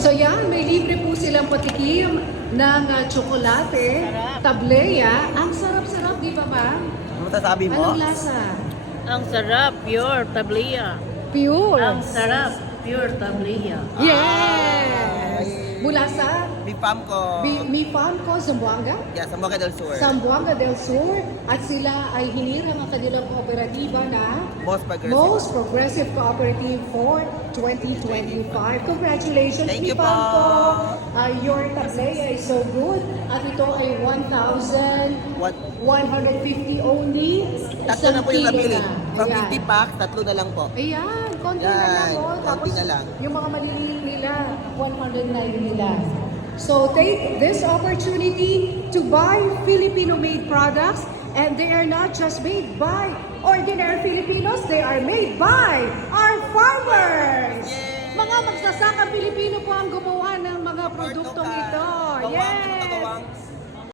So yan, may libre po silang patikim ng tsokolate, tableya. Ang sarap-sarap, di ba ma'am? Ano masasabi mo? Anong lasa? Ang sarap, pure tablia. Pure. Ang sarap, pure tablia. Yes! Mula sa Bipam ko. Mi Farm ko, Zamboanga? Yeah, sa Zamboanga del Sur. Zamboanga del Sur. At sila ay hinirang ang kanilang kooperatiba na Most progressive. Most Progressive Cooperative for 2025. Congratulations, Thank you Mi po. Farm ko. Your tableya is so good. At ito ay 1,150 What? only. Tatlo na po yung Isang kilo nabili. na. From Ayan. 50 packs, tatlo na lang po. Ayan, konti na Yan, lang. Oh. konti Tapos na lang. yung mga maliliit nila, 109 nila. So take this opportunity to buy Filipino-made products, and they are not just made by ordinary Filipinos, they are made by our farmers! Mga magsasakang Pilipino po ang gumawa ng mga produktong ito. Bawang, Yes! bawang.